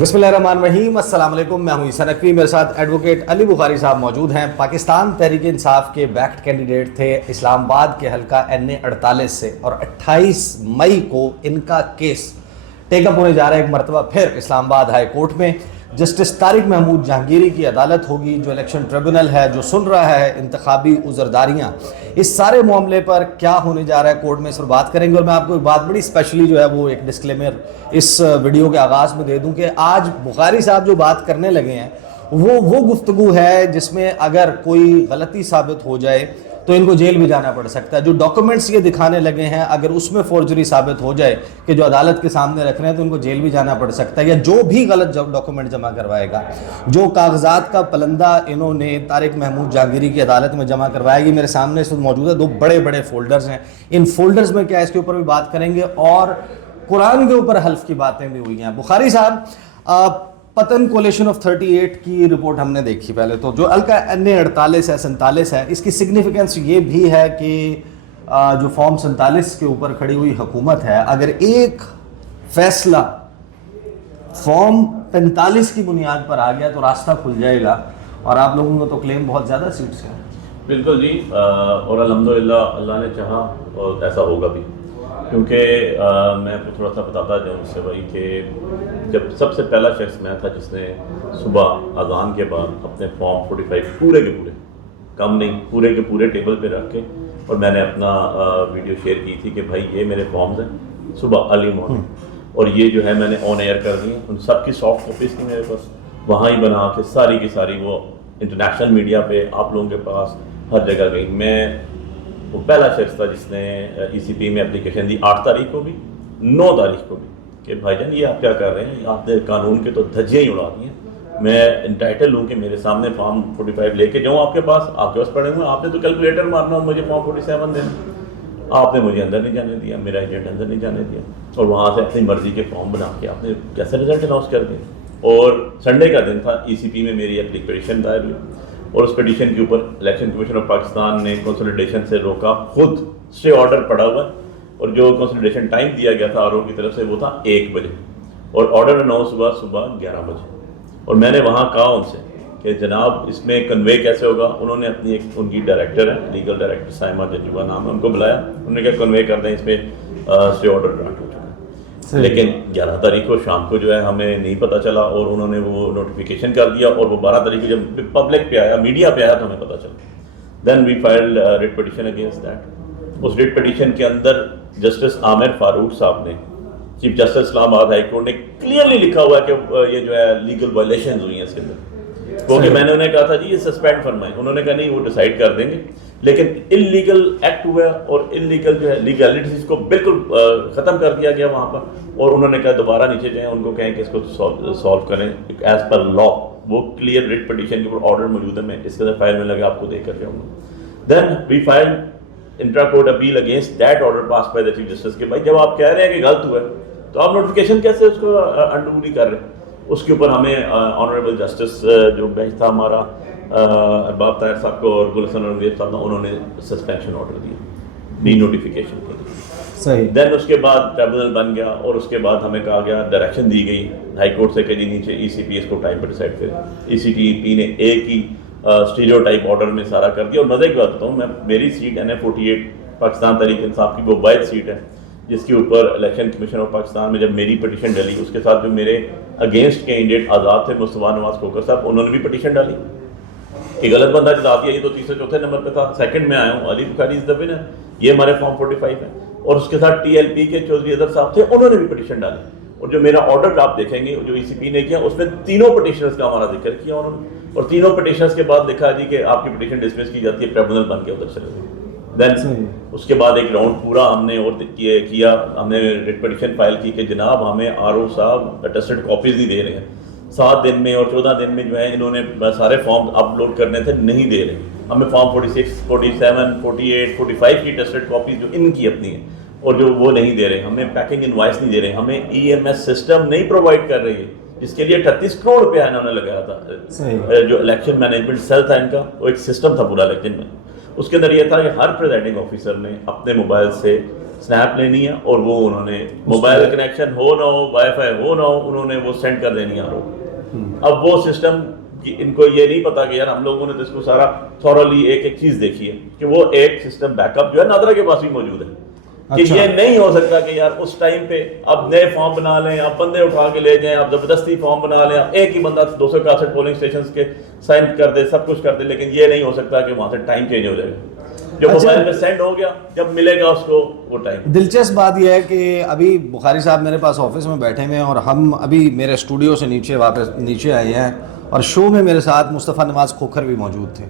बिस्मिल्लाहिर्रहमानिर्रहीम। अस्सलाम वालेकुम। मैं हूं ईसा नकवी, मेरे साथ एडवोकेट अली बुखारी साहब मौजूद हैं। पाकिस्तान तहरीक इंसाफ के बैक्ड कैंडिडेट थे इस्लामाबाद के हल्का NA 48 से, और 28 मई को इनका केस टेकअप होने जा रहा है एक मरतबा फिर इस्लामाबाद हाई कोर्ट में। जस्टिस तारिक महमूद जहांगीरी की अदालत होगी जो इलेक्शन ट्रिब्यूनल है, जो सुन रहा है इंतखाबी उज़रदारियाँ। इस सारे मामले पर क्या होने जा रहा है कोर्ट में, इस पर बात करेंगे। और मैं आपको एक बात बड़ी स्पेशली जो है वो एक डिस्क्लेमर इस वीडियो के आगाज़ में दे दूं कि आज बुखारी साहब जो बात करने लगे हैं वो गुफ्तगू है जिसमें अगर कोई गलती साबित हो जाए तो इनको जेल भी जाना पड़ सकता है। जो डॉक्यूमेंट्स ये दिखाने लगे हैं अगर उसमें फोर्जरी साबित हो जाए कि जो अदालत के सामने रख रहे हैं तो इनको जेल भी जाना पड़ सकता है। या जो भी गलत डॉक्यूमेंट जमा करवाएगा, जो कागजात का पलंदा इन्होंने तारिक महमूद जहांगीरी की अदालत में जमा करवाएगी। मेरे सामने इस वक्त मौजूद है 2 बड़े बड़े फोल्डर्स हैं। इन फोल्डर्स में क्या है इसके ऊपर भी बात करेंगे, और कुरान के ऊपर हल्फ की बातें भी हुई हैं। बुखारी साहब, पतन कोलेशन ऑफ 38 की रिपोर्ट हमने देखी पहले तो, जो हल्का NA 48 है 47 है। इसकी सिग्निफिकेंस ये भी है कि जो फॉर्म 47 के ऊपर खड़ी हुई हुकूमत है, अगर एक फैसला फॉर्म 45 की बुनियाद पर आ गया तो रास्ता खुल जाएगा। और आप लोगों को तो क्लेम बहुत ज़्यादा सीट से है। बिल्कुल जी, और अल्हम्दुलिल्लाह अल्लाह ने चाहा और ऐसा होगा भी, क्योंकि मैं आपको थोड़ा सा बताता जाऊँ उससे भाई कि जब सबसे पहला शख्स मैं था जिसने सुबह अजान के बाद अपने फॉर्म 45 पूरे के पूरे, कम नहीं, पूरे के पूरे टेबल पे रख के, और मैंने अपना वीडियो शेयर की थी कि भाई ये मेरे फॉर्म्स हैं सुबह अर्ली मॉर्निंग, और ये जो है मैंने ऑन एयर कर दी। उन सब की सॉफ्ट कॉपीज़ थी मेरे पास, वहाँ ही बना के सारी की सारी वो इंटरनेशनल मीडिया पे आप लोगों के पास हर जगह गई। मैं वो पहला शख्स था जिसने ECP में एप्लीकेशन दी 8 तारीख को भी, 9 तारीख को भी, कि भाईजान ये आप क्या कर रहे हैं, आपने कानून के तो धज्जियाँ ही उड़ा दी हैं। मैं इंटाइटल हूँ कि मेरे सामने फॉर्म 45 लेके जाऊँ आपके पास पड़े हुए, आपने तो कैलकुलेटर मारना और मुझे फॉर्म 47 देना। आपने मुझे अंदर नहीं जाने दिया, मेरा एजेंट अंदर नहीं जाने दिया, और वहाँ से अपनी मर्जी के फॉर्म बना के आपने कैसे रिजल्ट अनाउंस कर दिए। और संडे का दिन था, ECP में मेरी एप्लीकेशन दायर हुई, और उस पिटीशन के ऊपर इलेक्शन कमीशन ऑफ पाकिस्तान ने कंसोलिडेशन से रोका, खुद स्टे ऑर्डर पड़ा हुआ, और जो कंसोलिडेशन टाइम दिया गया था RO की तरफ से वो था 1 बजे, और ऑर्डर अनाउंस हुआ सुबह 11 बजे। और मैंने वहाँ कहा उनसे कि जनाब इसमें कन्वे कैसे होगा। उन्होंने अपनी एक उनकी डायरेक्टर है, लीगल डायरेक्टर साइमा जजुबा नाम है, उनको बुलाया, उन्होंने क्या कन्वे कर दें, इस पर स्टे ऑर्डर ग्रांट हो चुका है। लेकिन 11 तारीख को शाम को जो है हमें नहीं पता चला, और उन्होंने वो नोटिफिकेशन कर दिया, और वो 12 तारीख को जब पब्लिक पे आया, मीडिया पे आया, तो हमें पता चला। Then we filed writ petition against that. उस रिट पिटीशन के अंदर जस्टिस आमिर फारूक साहब ने, chief justice Islamabad high court ने क्लियरली लिखा हुआ है कि ये जो है लीगल वायलेशन हुई है इसके अंदर, क्योंकि मैंने उन्हें कहा था जी ये सस्पेंड फरमाएं, उन्होंने कहा नहीं वो डिसाइड कर देंगे। लेकिन इलीगल एक्ट हुआ, और इलीगल जो है लीगलिटीज को बिल्कुल ख़त्म कर दिया गया वहाँ पर, और उन्होंने कहा दोबारा नीचे जाएं, उनको कहें कि इसको सॉल्व करें एज पर लॉ। वो क्लियर रिट पिटीशन के ऊपर ऑर्डर मौजूद है, मैं इसके अंदर फाइल में लगे आपको देकर जाऊँगा। Then we filed intra court appeal against that order pass by the chief justice के भाई जब आप कह रहे हैं कि गलत हुआ है तो आप नोटिफिकेशन कैसे उसको अंडू नहीं कर रहे। उसके ऊपर हमें ऑनरेबल जस्टिस जो बेंच था हमारा अरबाब ताहिर साहब को और गुलशन रंगदेव साहब, उन्होंने सस्पेंशन ऑर्डर दिया डी नोटिफिकेशन के लिए। सही। देन उसके बाद ट्रिब्यूनल बन गया, और उसके बाद हमें कहा गया, डायरेक्शन दी गई हाई कोर्ट से कि जी नीचे ECP इसको टाइम पर डिसाइड करें। ECP ने एक ही स्टीरियोटाइप ऑर्डर में सारा कर दिया। और मज़े की बात बताऊँ मैं, मेरी सीट NA 48 पाकिस्तान तहरीक इंसाफ की वो वाहिद सीट है जिसके ऊपर इलेक्शन कमीशन ऑफ पाकिस्तान में जब मेरी पिटीशन डली, उसके साथ जो मेरे अगेंस्ट कैंडिडेट आज़ाद थे मुस्तफा नवाज खोकर साहब, उन्होंने भी पिटीशन डाली कि गलत बंदा चला दिया, ये तो तीसरे चौथे नंबर पे था, सेकंड में आया हूँ, Ali Bukhari is the winner, ये हमारे फॉर्म 45 है। और उसके साथ TLP के चौधरी अदर साहब थे, उन्होंने भी पिटीशन डाली। और जो मेरा ऑर्डर आप देखेंगे जो ECP ने किया उसमें तीनों पिटीशनर्स का हमारा जिक्र किया उन्होंने, और तीनों पिटीशनर्स के बाद देखा जी कि आपकी पिटीशन डिसमिस की जाती है, ट्रिब्यूनल बन के उधर चले गए। देन उसके बाद एक राउंड पूरा हमने और किया, हमने रिट पिटीशन फाइल की कि जनाब हमें RO साहब अटेस्टेड कॉपीज़ नहीं दे रहे हैं, 7 दिन में और 14 दिन में जो है इन्होंने सारे फॉर्म अपलोड करने थे, नहीं दे रहे। हमें फॉर्म 46, 47, 48, 45 की टेस्टेड कॉपीज़ जो इनकी अपनी है और जो वो नहीं दे रहे, हमें पैकिंग इनवाइस नहीं दे रहे, हमें EMS सिस्टम नहीं प्रोवाइड कर रही है, जिसके लिए 38 करोड़ रुपया इन्होंने लगाया था। जो इलेक्शन मैनेजमेंट सेल था इनका, वो एक सिस्टम था पूरा इलेक्शन में, उसके अंदर ये था कि हर प्रेजाइडिंग ऑफिसर ने अपने मोबाइल से स्नैप लेनी है और वो उन्होंने मोबाइल कनेक्शन हो ना हो, वाईफाई हो ना हो, उन्होंने वो सेंड कर देनी है आरोप। अब वो सिस्टम इनको ये नहीं पता कि यार हम लोगों ने तो इसको सारा थॉरली एक एक चीज़ देखी है कि वो एक सिस्टम बैकअप जो है नादरा के पास भी मौजूद है। कि ये नहीं हो सकता कि यार उस टाइम पे अब नए फॉर्म बना लें, आप बंदे उठा के ले जाएं, आप जबरदस्ती फॉर्म बना लें, आप एक ही बंदा 261 पोलिंग स्टेशन के साइन कर दे, सब कुछ कर दे, लेकिन ये नहीं हो सकता कि वहाँ से टाइम चेंज हो जाएगा। जो मोबाइल पे सेंड हो गया, जब मिलेगा उसको वो टाइम। दिलचस्प बात यह है कि अभी बुखारी साहब मेरे पास ऑफिस में बैठे हुए हैं और हम अभी मेरे स्टूडियो से नीचे वापस नीचे आए हैं और शो में मेरे साथ मुस्तफ़ा नवाज़ खोखर भी मौजूद थे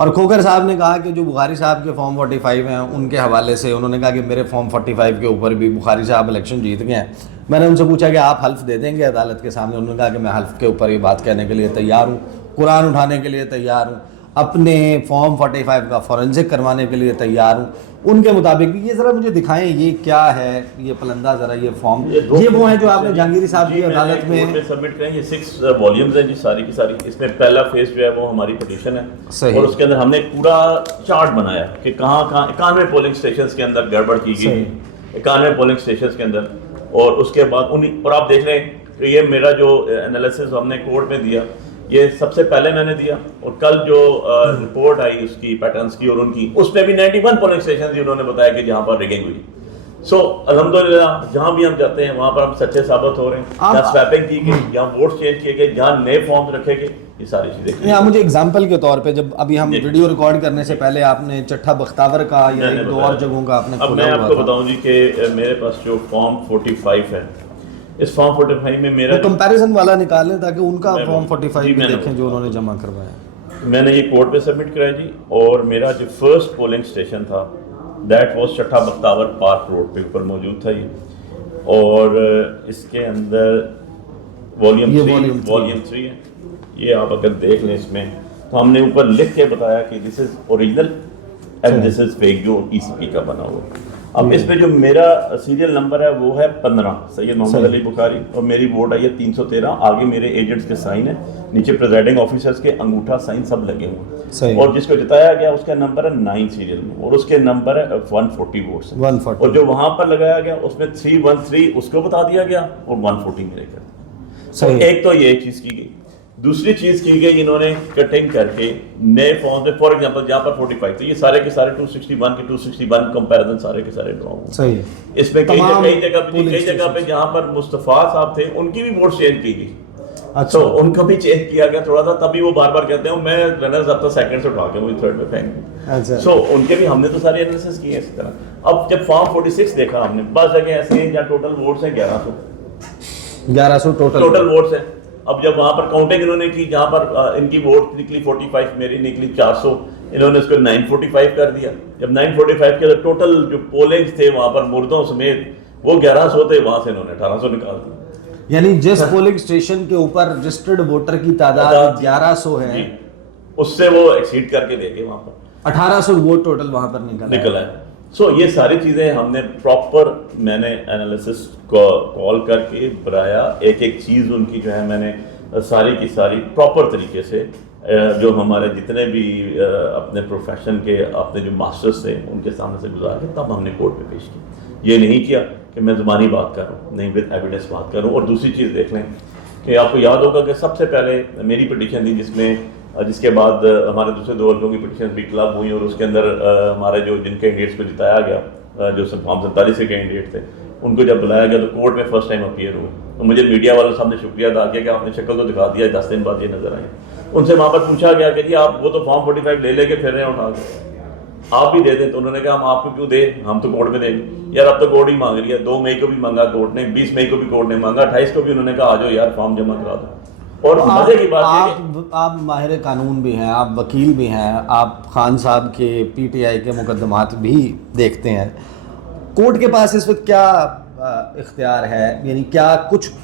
और खोखर साहब ने कहा कि जो बुखारी साहब के फॉर्म 45 हैं उनके हवाले से उन्होंने कहा कि मेरे फॉर्म 45 के ऊपर भी बुखारी साहब इलेक्शन जीत गए हैं। मैंने उनसे पूछा कि आप हल्फ दे देंगे अदालत के सामने? उन्होंने कहा कि मैं हल्फ के ऊपर ये बात कहने के लिए तैयार हूँ, कुरान उठाने के लिए तैयार हूँ, अपने फॉर्म 45 का फॉरेंसिक करवाने के लिए तैयार हूँ। उनके मुताबिक भी ये ज़रा मुझे दिखाएं ये क्या है, ये पलंदा ज़रा, ये फॉर्म, ये वो है जो आपने जहांगीरी साहब की अदालत में सबमिट करें। ये 6 वॉल्यूम्स हैं जी, सारी की सारी। इसमें पहला फेज जो है वो हमारी पिटीशन है और उसके अंदर हमने पूरा चार्ट बनाया कि कहाँ कहाँ 91 पोलिंग स्टेशन के अंदर गड़बड़ की गई, 91 पोलिंग स्टेशन के अंदर। और उसके बाद और आप देख रहे हैं कि ये मेरा जो एनालिसिस हमने कोर्ट में दिया, ये सबसे पहले मैंने दिया और कल जो रिपोर्ट आई उसकी पैटर्न्स की और उनकी, उसमें भी 91 पोलिंग स्टेशन उन्होंने बताया कि जहाँ पर रिगिंग हुई। सो अल्हम्दुलिल्लाह जहाँ भी हम जाते हैं वहाँ पर हम सच्चे साबित हो रहे हैं। जहाँ स्वैपिंग की गई, जहाँ वोट चेंज किए गए, जहाँ नए फॉर्म्स रखे गए, ये सारी चीज़ें। यहाँ मुझे एग्जाम्पल के तौर पे, जब अभी हम वीडियो रिकॉर्ड करने से पहले आपने चट्ठा बख्तावर का या एक दो और जगहों का आपने अब मैं आपको बताऊँ जी कि मेरे पास जो फॉर्म 45 है, इस फॉर्म 45 में मेरा कंपैरिजन वाला निकालें ताकि उनका फॉर्म 45 भी देखें जो उन्होंने जमा करवाया। मैंने ये कोर्ट पे सबमिट कराया जी और मेरा जो फर्स्ट पोलिंग स्टेशन था that was Chattha Bakhtawar park road पे ऊपर मौजूद था ये। और इसके अंदर वॉल्यूम 3 है। ये आप अगर देख लें इसमें तो हमने ऊपर लिख के बताया कि this is original and this is fake जो ECP का बना हुआ है। अब इसमें जो मेरा सीरियल नंबर है वो है 15 सैयद मोहम्मद अली बुखारी और मेरी वोट आई है 313। आगे मेरे एजेंट्स के साइन है, नीचे प्रेजाइडिंग ऑफिसर्स के अंगूठा साइन सब लगे हुए हैं और जिसको जिताया गया उसका नंबर है 9 सीरियल में और उसके नंबर है 140 वोट्स 140। और जो वहां पर लगाया गया उसमें 313 उसको बता दिया गया और 140 मेरे कर। एक तो ये चीज की गई। दूसरी चीज की गई, इन्होंने कटिंग करके नए फॉर्म में, फॉर एग्जांपल जहां पर 45 तो ये सारे के सारे 261 के 261 कंपैरिजन सारे के सारे ड्रॉ हुए। सही है। इसमें कई जगह पे जहां पर मुस्तफा साहब थे उनकी भी वोट चेंज की गई। अच्छा, तो उनको भी चेंज किया गया थोड़ा सा, तभी वो बार बार कहते हैं मैं रनर्स अब तक सेकंड से उठा के मुझे थर्ड में फेंक दूं। अच्छा, सो उनके भी हमने तो सारे एनालिसिस किए इसी तरह। अब जब फॉर्म 46 देखा हमने, बस जगह ऐसे हैं जहाँ टोटल वोट्स हैं 1100 टोटल वोट्स हैं। अब जब वहां पर काउंटिंग इन्होंने की, जहां पर इनकी वोट निकली 45, मेरी निकली 400, इन्होंने इसको 945 कर दिया। जब 945 के टोटल जो पोलिंग थे वहां पर मुर्दों समेत वो 1100 थे, वहां से इन्होंने 1800 निकाल दिया। यानी जिस पोलिंग स्टेशन के ऊपर रजिस्टर्ड वोटर की तादाद 1100 है उससे वो एक्सीड करके ले गए, वहां पर 1800 वोट टोटल वहां पर निकला है। सो ये सारी चीज़ें हमने प्रॉपर, मैंने एनालिसिस को कॉल करके बनाया, एक एक चीज़ उनकी जो है मैंने सारी की सारी प्रॉपर तरीके से, जो हमारे जितने भी अपने प्रोफेशन के अपने जो मास्टर्स थे उनके सामने से गुजार के तब हमने कोर्ट पे पेश की। ये नहीं किया कि मैं ज़बानी बात कर रहा हूँ, नहीं, विद एविडेंस बात कर रहा हूँ। और दूसरी चीज़ देख लें कि आपको याद होगा कि सबसे पहले मेरी पिटीशन थी जिसके बाद हमारे दूसरे 2 हल्कों की पिटीशन भी क्लब हुई और उसके अंदर हमारे जो जिन कैंडिडेट्स को जिताया गया, जो फॉर्म 47 के कैंडिडेट थे, उनको जब बुलाया गया तो कोर्ट में फर्स्ट टाइम अपीयर हुए। तो मुझे मीडिया वालों सामने शुक्रिया अदा किया कि आपने शक्ल तो दिखा दिया, 10 दिन बाद ये नजर आए। उनसे वहाँ पर पूछा गया कि जी आप वो तो फॉर्म 45 ले लेके फिर रहे हैं उठा के, आप भी दे दें। तो उन्होंने कहा हम आपको क्यों दें, हम तो कोर्ट में देंगे। यार अब तो कोर्ट ही मांग रही है, 2 मई को भी मांगा कोर्ट ने, 20 मई को भी कोर्ट ने मांगा, 28 को भी उन्होंने कहा आ जाओ यार फॉर्म जमा करा दो। और मजे की बात आप माहिर कानून भी हैं, आप वकील भी हैं, आप खान साहब के PTI के मुकदमात भी देखते हैं। कोर्ट के पास इस वक्त क्या इख्तियार है, यानी क्या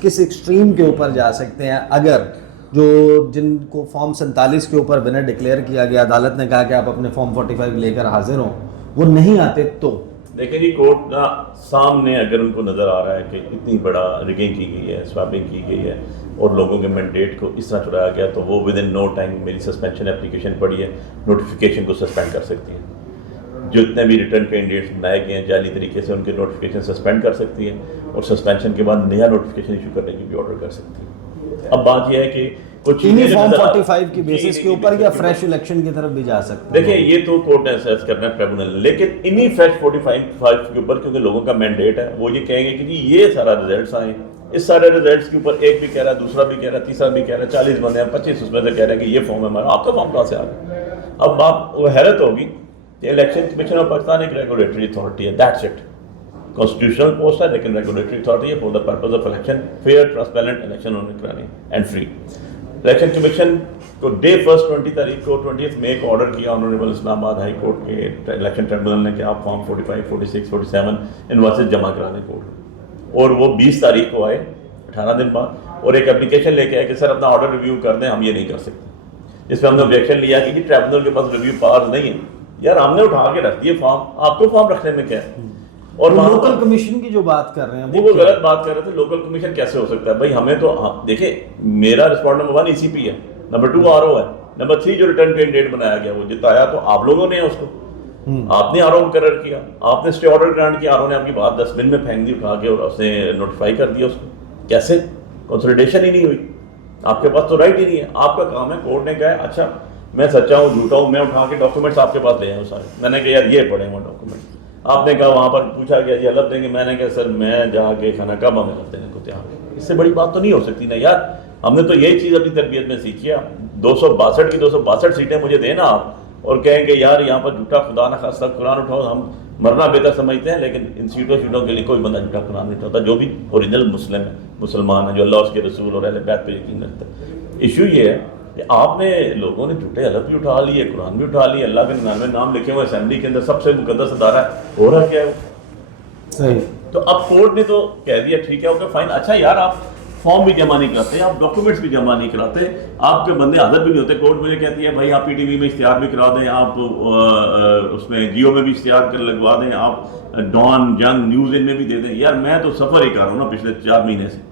किस एक्सट्रीम के ऊपर जा सकते हैं अगर जो जिनको फॉर्म 47 के ऊपर विनर डिक्लेयर किया गया, अदालत ने कहा कि आप अपने फॉर्म 45 लेकर हाजिर हो, वो नहीं आते तो? देखिए जी, कोर्ट का सामने अगर उनको नज़र आ रहा है कि इतनी बड़ा रिगिंग की गई है, स्वैपिंग की गई है और लोगों के मैंडेट को इस तरह चुराया गया, तो वो विद इन नो टाइम मेरी सस्पेंशन एप्लीकेशन पड़ी है, नोटिफिकेशन को सस्पेंड कर सकती है। جتنے بھی ریٹرن کینڈیڈیٹس بنائے گئے ہیں جعلی طریقے سے ان کے نوٹیفکیشن سسپینڈ کر سکتی ہے اور سسپینشن کے بعد نیا نوٹیفکیشن ایشو کرنے کی بھی آرڈر کر سکتی ہے. اب بات یہ ہے کہ کچھ فارم 45 کی بیسس کے اوپر یا فریش الیکشن کی طرف بھی جا سکتے ہیں. دیکھیں یہ تو کورٹ نے اسیس کرنا ہے ٹریبونل نے, لیکن انہی فریش 45 کے اوپر کیونکہ لوگوں کا مینڈیٹ ہے وہ یہ کہیں گے کہ جی یہ سارا ریزلٹس آئے, اس سارے ریزلٹس کے اوپر ایک بھی کہہ رہا ہے, دوسرا بھی کہہ رہا ہے, تیسرا بھی کہہ رہا ہے, 40 بندے ہیں 25 اس میں سے کہہ رہے ہیں کہ یہ فارم ہے ہمارا, آپ کا فارم کہاں سے آ گیا. اب آپ وہ حیرت ہوگی کہ الیکشن کمیشن آف پاکستان ایک ریگولیٹری اتھارٹی ہے, دیٹس اٹ. کانسٹیٹیوشنل پوسٹ ہے لیکن ریگولیٹری اتھارٹی ہے for the purpose of election, fair transparent election ہونے کرانے اینڈ فری. الیکشن کمیشن کو ڈے فرسٹ 20 تاریخ کو 20 مئی کو آرڈر کیا آنریبل اسلام آباد ہائی کورٹ کے الیکشن ٹریبونل نے کہ آپ فارم 45, 46, 47 انوائسز جمع کرا دیں کورٹ میں, اور وہ 20 تاریخ کو آئے 18 دن بعد, اور ایک اپلیکیشن لے کے آئے کہ سر اپنا آرڈر ریویو کر دیں, ہم یہ نہیں کر سکتے. جس پہ ہم نے آبجیکشن لیا کہ ٹریبونل کے پاس ریویو پاور نہیں ہے. یار ہم نے اٹھا کے رکھ دیے فارم, آپ کو فارم رکھنے میں کیا ہے. اور لوکل کمشن کی جو بات کر رہے ہیں وہ غلط بات کر رہے تھے. لوکل کمیشن کیسے ہو سکتا ہے بھائی, ہمیں تو دیکھیں میرا رسپونڈ نمبر 1 ECP ہے, نمبر 2 RO ہے, نمبر 3 جو ریٹرن کینڈیڈیٹ بنایا گیا وہ جتایا تو آپ لوگوں نے اس کو, آپ نے RO مقرر کیا, آپ نے اسٹے آرڈر گرانٹ کیا, RO نے آپ کی بات ڈسٹ بن میں پھینک دی اٹھا کے اور اس نے نوٹیفائی کر دیا اس کو. کیسے کنسلٹیشن ہی نہیں ہوئی, آپ کے پاس تو رائٹ ہی نہیں ہے. آپ کا کام ہے, کورٹ نے کہا اچھا میں سچا ہوں جھوٹا ہوں, میں اٹھا کے ڈاکومنٹس آپ کے پاس لے آؤں سارے. میں نے کہا یار یہ پڑھیں وہ ڈاکومنٹ. آپ نے کہا وہاں پر پوچھا گیا جی الگ دیں گے, میں نے کہا سر میں جا کے خانہ کعبہ میں الگ دینے کو تیار. اس سے بڑی بات تو نہیں ہو سکتی نا یار. ہم نے تو یہی چیز اپنی تربیت میں سیکھی ہے. 262 کی 262 سیٹیں مجھے دینا آپ, اور کہیں کہ یار یہاں پر جھوٹا خدا نہ خاصہ قرآن اٹھاؤ. ہم مرنا بہتر سمجھتے ہیں لیکن ان سیٹوں کے لیے کوئی بندہ جھوٹا قرآن نہیں اٹھاتا جو بھی اوریجنل مسلم ہے, مسلمان ہے, جو اللہ اس کے رسول اور اہل بیت پہ یقین رکھتا ہے. ایشو یہ ہے کہ آپ نے لوگوں نے جھوٹے حلف بھی اٹھا لیے, قرآن بھی اٹھا لیے, اللہ کے 99 نام لکھے ہوئے اسمبلی کے اندر سب سے مقدس ادارہ ہے, ہو رہا کیا ہے صحیح. تو اب کورٹ نے تو کہہ دیا ٹھیک ہے اوکے فائن. اچھا یار آپ فارم بھی جمع نہیں کراتے, آپ ڈاکومنٹس بھی جمع نہیں کراتے, آپ کے بندے حاضر بھی نہیں ہوتے. کورٹ مجھے کہتی ہے بھائی آپ PTV میں اشتہار بھی کرا دیں, آپ اس میں جیو میں بھی اشتہار کر لگوا دیں, آپ ڈان جنگ نیوز ان میں بھی دے دیں. یار میں تو سفر ہی کر رہا ہوں نا پچھلے 4 مہینے سے,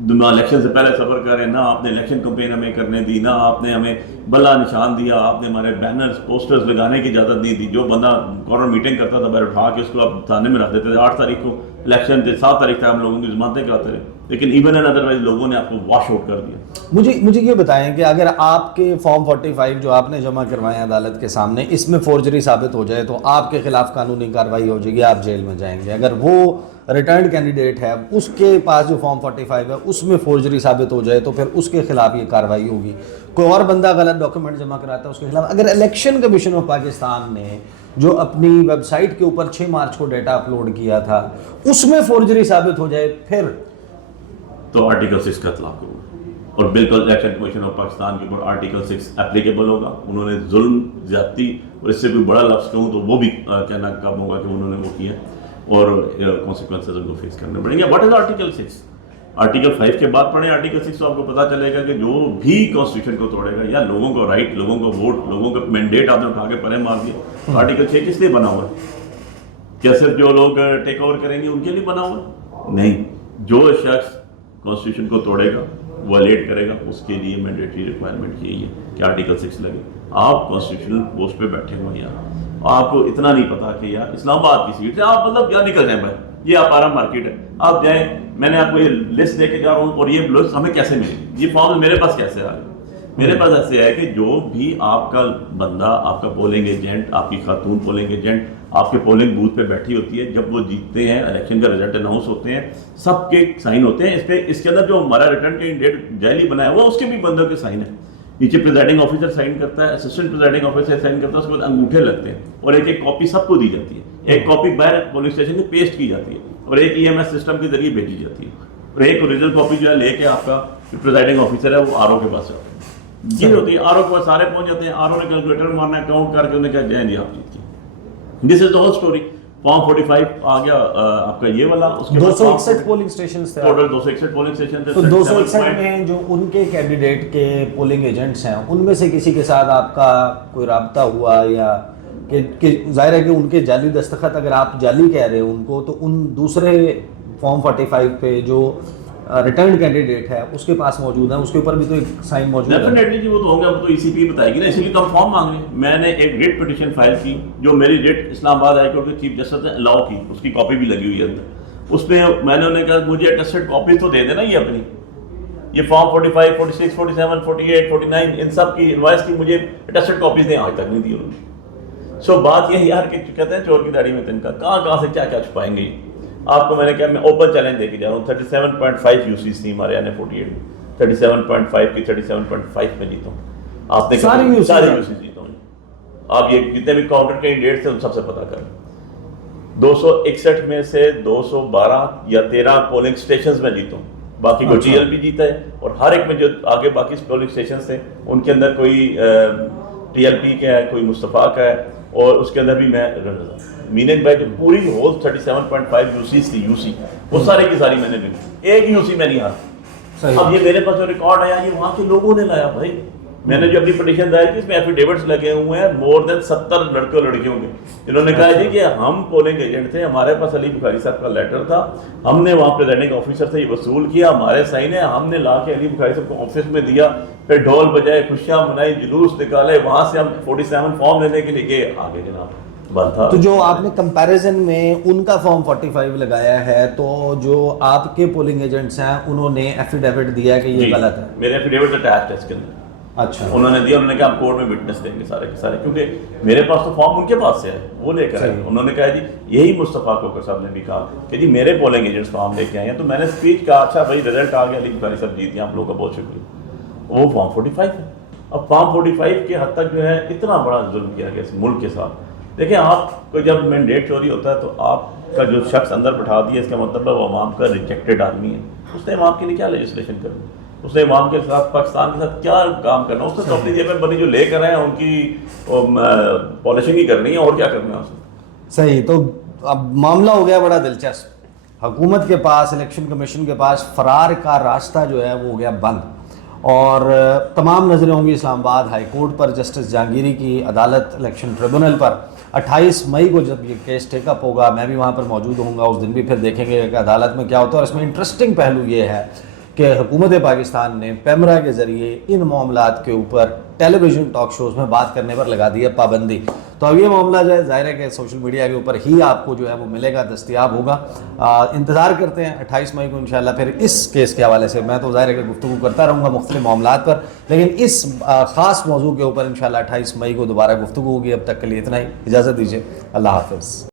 نہ الیکشن سے پہلے سفر کریں, نہ آپ نے الیکشن کمپین ہمیں کرنے دی, نہ آپ نے ہمیں بلا نشان دیا, آپ نے ہمارے بینرز پوسٹرز لگانے کی اجازت نہیں دی. جو بندہ کارنر میٹنگ کرتا تھا باہر اٹھا کے اس کو آپ تھانے میں رکھ دیتے تھے. 8 تاریخ کو الیکشن تھے, 7 تاریخ تک ہم لوگوں کی ضمانتیں کراتے رہے, لیکن ایون اینڈ ادروائز لوگوں نے آپ کو واش آؤٹ کر دیا. مجھے یہ بتائیں کہ اگر آپ کے فارم 45 جو آپ نے جمع کروائے ہیں عدالت کے سامنے اس میں فورجری ثابت ہو جائے تو آپ کے خلاف قانونی کارروائی ہو جائے گی, آپ جیل میں جائیں گے. اگر وہ ریٹرنڈ کینڈیڈیٹ ہے اس کے پاس جو فارم 45 ہے اس میں فورجری ثابت ہو جائے تو پھر اس کے خلاف یہ کارروائی ہوگی. کوئی اور بندہ غلط ڈاکومنٹ جمع کراتا ہے اس کے خلاف. اگر الیکشن کمیشن آف پاکستان نے جو اپنی ویب سائٹ کے اوپر 6 مارچ کو ڈیٹا اپلوڈ کیا تھا اس میں فورجری ثابت ہو جائے پھر تو آرٹیکل 6 کا اطلاق ہوگا, اور بالکل الیکشن کمیشن آف پاکستان کے اوپر آرٹیکل 6 اپلیکیبل ہوگا. انہوں نے ظلم زیادتی اور اس سے کوئی بڑا لفظ کہوں تو وہ بھی کہنا کم ہوگا کہ انہوں نے وہ کیا, اور کانسیکوینسز ان کو فیس کرنے پڑیں گے. What is article 6؟ آرٹیکل 5 کے بعد پڑھیں آرٹیکل 6 تو آپ کو پتا چلے گا کہ جو بھی کانسٹیٹیوشن کو توڑے گا یا لوگوں کو رائٹ, لوگوں کو ووٹ, لوگوں کا مینڈیٹ آپ نے اٹھا کے پرے مار دیا. آرٹیکل 6 کس لیے بنا ہوا ہے؟ کیا صرف جو لوگ ٹیک اوور کریں گے ان کے لیے بنا ہوا ہے؟ نہیں, جو شخص کانسٹیٹیوشن کو توڑے گا, وائلیٹ کرے گا, اس کے لیے مینڈیٹری ریکوائرمنٹ یہی ہے کہ آرٹیکل 6 لگے. آپ کانسٹیٹیوشنل پوسٹ پہ بیٹھے ہوئے ہیں, آپ کو اتنا نہیں پتا کہ یار اسلام آباد کی سیٹ سے آپ مطلب کیا نکل جائیں بھائی, یہ آپ آرام مارکیٹ ہے, آپ جائیں, میں نے آپ کو یہ لسٹ دے کے جا رہا ہوں اور یہ لسٹ ہمیں کیسے ملے, یہ فارم میرے پاس کیسے آ گئے. میرے پاس ایسے ہے کہ جو بھی آپ کا بندہ, آپ کا پولنگ ایجنٹ, آپ کی خاتون پولنگ ایجنٹ آپ کے پولنگ بوتھ پہ بیٹھی ہوتی ہے, جب وہ جیتتے ہیں, الیکشن کا رزلٹ اناؤنس ہوتے ہیں, سب کے سائن ہوتے ہیں اس پہ. اس کے اندر جو ہمارا ریٹرن کینڈیڈیٹ جعلی بنایا وہ اس کے بھی بندوں کے سائن ہیں. نیچے پریزائڈنگ آفیسر سائن کرتا ہے, اسسٹنٹ پریزائڈنگ آفیسر سائن کرتا ہے, اس کے بعد انگوٹھے لگتے ہیں اور ایک ایک کاپی سب کو دی جاتی ہے. ایک کاپی باہر پولنگ اسٹیشن میں پیسٹ کی جاتی ہے اور ایک EMS سسٹم کے ذریعے بھیجی جاتی ہے, اور ایک اوریجنل کاپی جو ہے لے کے آپ کا پریزائڈنگ آفیسر ہے وہ RO کے پاس جاتا ہے. یہ ہوتی ہے RO کے پاس سارے پہنچ جاتے ہیں, RO نے کیلکولیٹر مارنا ہے, کاؤنٹ کر کے انہیں کہا جائیں جی آپ جیت گئے. دس از دا ہول اسٹوری. فارم 45 آ گیا آپ کا یہ والا, اس کے 261 پولنگ اسٹیشنز تھے, ٹوٹل 261 پولنگ اسٹیشن تھے. تو 261 میں جو ان کے کینڈیڈیٹ کے پولنگ ایجنٹس ہیں ان میں سے کسی کے ساتھ آپ کا کوئی رابطہ ہوا, یا کہ ظاہر ہے کہ ان کے جعلی دستخط اگر آپ جعلی کہہ رہے ہیں ان کو, تو ان دوسرے فارم 45 پہ جو ریٹرن کینڈیڈیٹ ہے اس کے پاس موجود ہیں, اس کے اوپر بھی تو ایک سائن موجود ہے. ڈیفینیٹلی جی وہ تو ہوں گے, اب تو ای سی پی بتائے گی نا, اسی لیے تو ہم فارم مانگ رہے ہیں. میں نے ایک ریٹ پٹیشن فائل کی, جو میری ریٹ اسلام آباد ہائی کورٹ کے چیف جسٹس نے الاؤ کی, اس کی کاپی بھی لگی ہوئی ہے اندر. اس میں میں نے انہیں کہا مجھے اٹیسٹڈ کاپی تو دے دینا, یہ اپنی یہ فارم 45, 46, 47, 48, 49 ان سب کی انوائس کی مجھے اٹیسٹڈ کاپیز دیں, آج تک نہیں دی انہوں نے. سو بات یہ یار کہ کہتے ہیں چور کی داڑھی میں تنکا, کہاں سے کیا کیا چھپائیں گے. آپ کو میں نے کہا میں اوپن چیلنج دے کے جا رہا ہوں. 37.5 یوسیز تھی ہمارے یہاں 48 میں, 37.5 کی 37.5 میں جیتا ہوں. آپ نے ساری یوسیز جیتا ہوں. آپ یہ جتنے بھی کاؤنٹر کے ڈیٹ سے ان سب سے پتہ کریں. 261 میں سے 212 یا 13 پولنگ اسٹیشنز میں جیتا ہوں, باقی کو ٹی ایل بھی جیتا ہے. اور ہر ایک میں جو آگے باقی پولنگ اسٹیشنز تھے ان کے اندر کوئی ٹی ایل پی کا ہے, کوئی مصطفیٰ کا ہے, اور اس کے اندر بھی میں میننگ بائی جو پوری ہول 37.5 یوسیز تھی, یوسی وہ ساری کی ساری میں نے بھی, ایک یوسی میں نہیں آتا. اب یہ میرے پاس جو ریکارڈ آیا یہ وہاں کے لوگوں نے لایا بھائی. میں نے جو اپنی پٹیشن دائر کی اس میں ایفیڈیوٹس لگے ہوئے ہیں مور دین 70 لڑکے اور لڑکیوں کے, جنہوں نے کہا جی کہ ہم پولنگ ایجنٹ تھے, ہمارے پاس علی بخاری صاحب کا لیٹر تھا, ہم نے وہاں پریزائڈنگ آفیسر سے یہ وصول کیا, ہمارے سائن ہے, ہم نے لا کے علی بخاری صاحب کو آفس میں دیا, پھر ڈھول بجائے, خوشیاں منائی, جلوس نکالے, وہاں سے ہم 47 فارم لینے کے لیے گئے. آگے جناب بند تھا. تو جو آپ نے کمپیریزن میں ان کا فارم 45 لگایا ہے, تو جو آپ کے پولنگ ایجنٹس ہیں انہوں نے ایفیڈیوٹ دیا ہے کہ یہ غلط ہے. میرے ایفیڈیوٹ اٹیچ ہے اس کے اندر. اچھا, انہوں نے دیا, انہوں نے کہا ہم کورٹ میں وٹنس دیں گے سارے کے سارے, کیونکہ میرے پاس تو فارم ان کے پاس سے ہے, وہ لے کر آئے. انہوں نے کہا جی یہی مصطفیٰ کوکر صاحب نے بھی کہا کہ جی میرے پولنگ ایجنٹس فارم لے کے آئے ہیں. تو میں نے اسپیچ کہا اچھا بھائی رزلٹ آ گیا, علی بخاری صاحب جیت گئے, آپ لوگوں کا بہت شکریہ. وہ فارم 45 ہے. اب فارم 45 کے حد تک جو ہے اتنا بڑا ظلم کیا گیا اس ملک کے ساتھ. دیکھیں آپ کو جب مینڈیٹ چوری ہوتا ہے تو آپ کا جو شخص اندر بٹھا دیا, اس کا مطلب ہے وہ عوام کا ریجیکٹڈ آدمی ہے. اس نے عوام کے لیے کیا لیجسلیشن کرنی, اس نے عوام کے ساتھ پاکستان کے ساتھ کیا کام کرنا, اس نے تو اپنی جیب میں بنی جو لے کر آئے ہیں ان کی پالیشنگ ہی کرنی ہے, اور کیا کرنا ہے اس نے. صحیح. تو اب معاملہ ہو گیا بڑا دلچسپ. حکومت کے پاس, الیکشن کمیشن کے پاس فرار کا راستہ جو ہے وہ ہو گیا بند, اور تمام نظریں ہوں گی اسلام آباد ہائی کورٹ پر, جسٹس جہانگیری کی عدالت الیکشن ٹریبونل پر. 28 مئی کو جب یہ کیس ٹیک اپ ہوگا, میں بھی وہاں پر موجود ہوں گا, اس دن بھی پھر دیکھیں گے کہ عدالت میں کیا ہوتا ہے. اور اس میں انٹرسٹنگ پہلو یہ ہے کہ حکومت پاکستان نے پیمرا کے ذریعے ان معاملات کے اوپر ٹیلی ویژن ٹاک شوز میں بات کرنے پر لگا دی ہے پابندی. تو اب یہ معاملہ جو ہے ظاہر ہے کہ سوشل میڈیا کے اوپر ہی آپ کو جو ہے وہ ملے گا, دستیاب ہوگا. انتظار کرتے ہیں 28 مئی کو انشاءاللہ. پھر اس کیس کے حوالے سے میں تو ظاہر ہے کہ گفتگو کرتا رہوں گا مختلف معاملات پر, لیکن اس خاص موضوع کے اوپر انشاءاللہ 28 مئی کو دوبارہ گفتگو ہوگی. اب تک کے لیے اتنا ہی, اجازت دیجیے, اللہ حافظ.